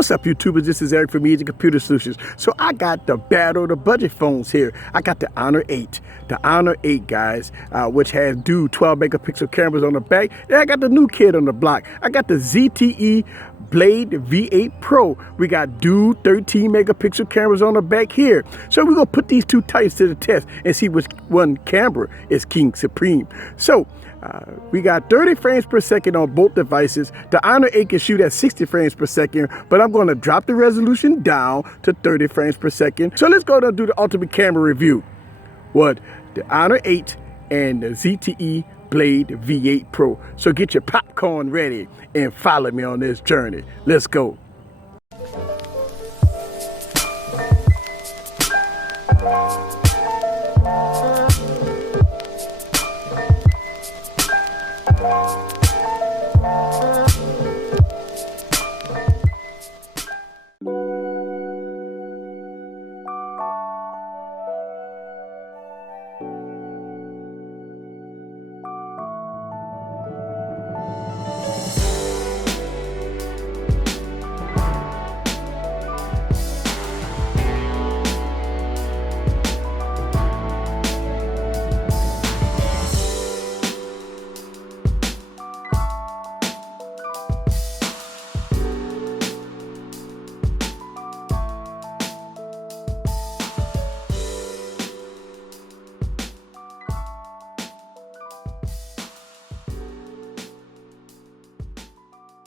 What's up, YouTubers? This is Eric from Easy Computer Solutions. So I got the battle of the budget phones here. I got the Honor 8. The Honor 8, guys, which has dual 12 megapixel cameras on the back. Then I got the new kid on the block. I got the ZTE Blade V8 Pro. We got dual 13 megapixel cameras on the back here. So we're going to put these two types to the test and see which one camera is king supreme. So we got 30 frames per second on both devices. The Honor 8 can shoot at 60 frames per second, but I'm going to drop the resolution down to 30 frames per second. So let's go and do the ultimate camera review. What? The Honor 8 and the ZTE Blade V8 Pro. So get your popcorn ready and follow me on this journey. Let's go.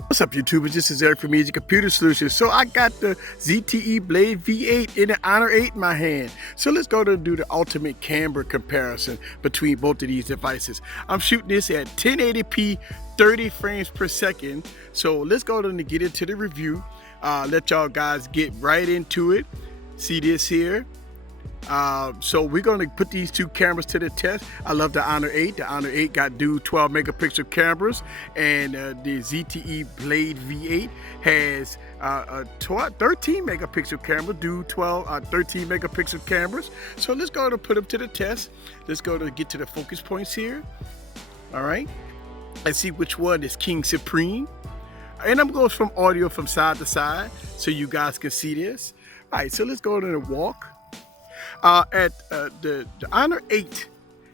What's up, YouTubers? This is Eric from Easy Computer Solutions. So I got the ZTE Blade V8 and the Honor 8 in my hand. So let's go to do the ultimate camera comparison between both of these devices. I'm shooting this at 1080p, 30 frames per second. So let's go and get into the review. Let y'all guys get right into it. See this here. So we're going to put these two cameras to the test. I love the Honor 8. The Honor 8 got dual 12 megapixel cameras, and the ZTE Blade V8 has a 13 megapixel camera, dual 13 megapixel cameras. So let's go to put them to the test. Let's go to get to the focus points here. All right, and see which one is king supreme. And I'm going from audio from side to side so you guys can see this. All right, so let's go to the walk. The Honor 8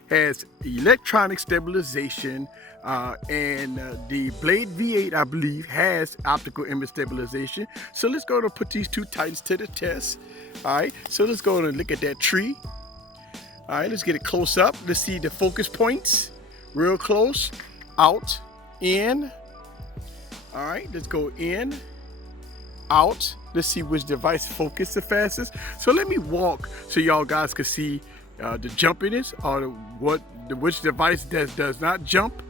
has electronic stabilization, and the Blade V8, I believe, has optical image stabilization. So let's go and put these two titans to the test. All right, so let's go and look at that tree. All right, let's get it close up. Let's see the focus points real close. Out, in. All right, let's go in, out. Let's see which device focus the fastest. So let me walk so y'all guys can see the jumpiness or which device does not jump.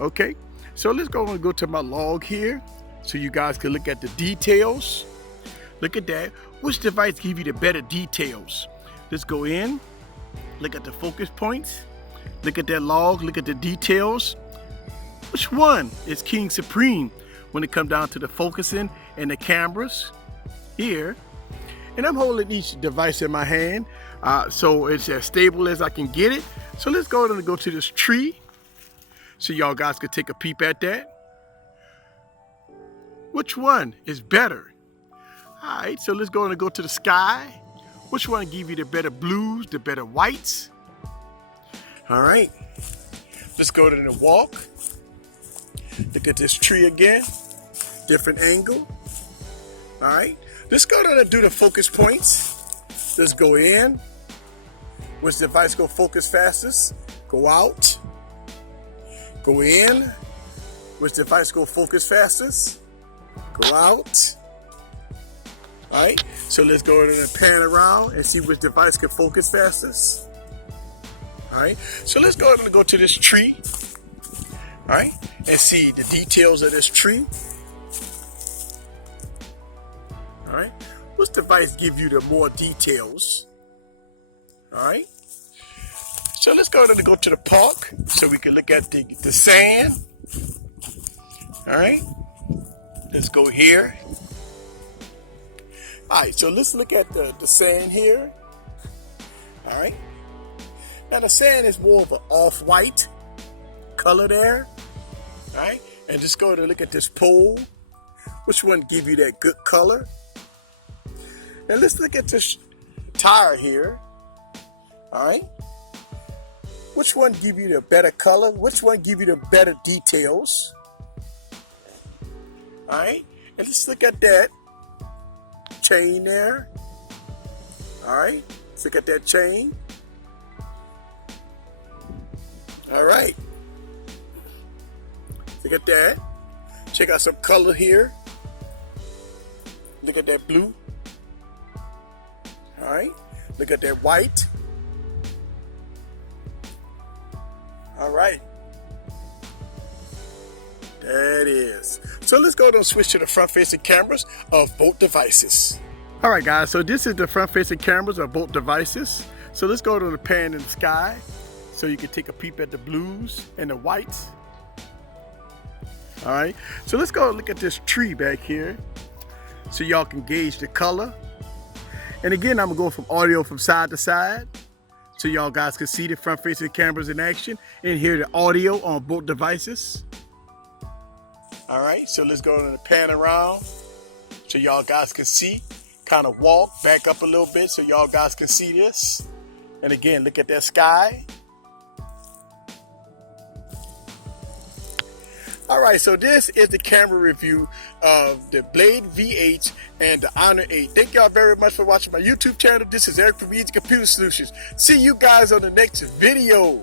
Okay, so let's go and go to my log here so you guys can look at the details. Look at that. Which device give you the better details? Let's go in, look at the focus points, look at that log, look at the details. Which one is king supreme when it comes down to the focusing and the cameras? Here, and I'm holding each device in my hand, so it's as stable as I can get it. So let's go and go to this tree so y'all guys can take a peep at that. Which one is better? All right, so let's go and go to the sky. Which one give you the better blues, the better whites? All right, let's go to the walk. Look at this tree again, different angle. All right, let's go down and do the focus points. Let's go in. Which device go focus fastest? Go out. Go in. Which device go focus fastest? Go out. All right, so let's go in and pan around and see which device can focus fastest. All right, so let's go ahead and go to this tree. All right, and see the details of this tree. All right, which device give you the more details? All right, so let's go ahead and go to the park so we can look at the sand. All right, let's go here. All right, so let's look at the sand here. All right, now the sand is more of an off-white color there. All right, and just go to look at this pole. Which one give you that good color? Now let's look at this tire here. All right. Which one give you the better color? Which one give you the better details? All right. And let's look at that chain there. All right. Let's look at that chain. All right. Look at that. Check out some color here. Look at that blue. All right. Look at that white. All right. There it is. So let's go ahead and switch to the front-facing cameras of both devices. All right, guys. So this is the front-facing cameras of both devices. So let's go to the pan in the sky so you can take a peep at the blues and the whites. All right. So let's go look at this tree back here so y'all can gauge the color. And again, I'm going from audio from side to side so y'all guys can see the front-facing cameras in action and hear the audio on both devices. All right, so let's go to the pan around so y'all guys can see. Kind of walk back up a little bit so y'all guys can see this. And again, look at that sky. All right, so this is the camera review of the Blade V8 and the Honor 8. Thank y'all very much for watching my YouTube channel. This is Eric from Easy Computer Solutions. See you guys on the next video.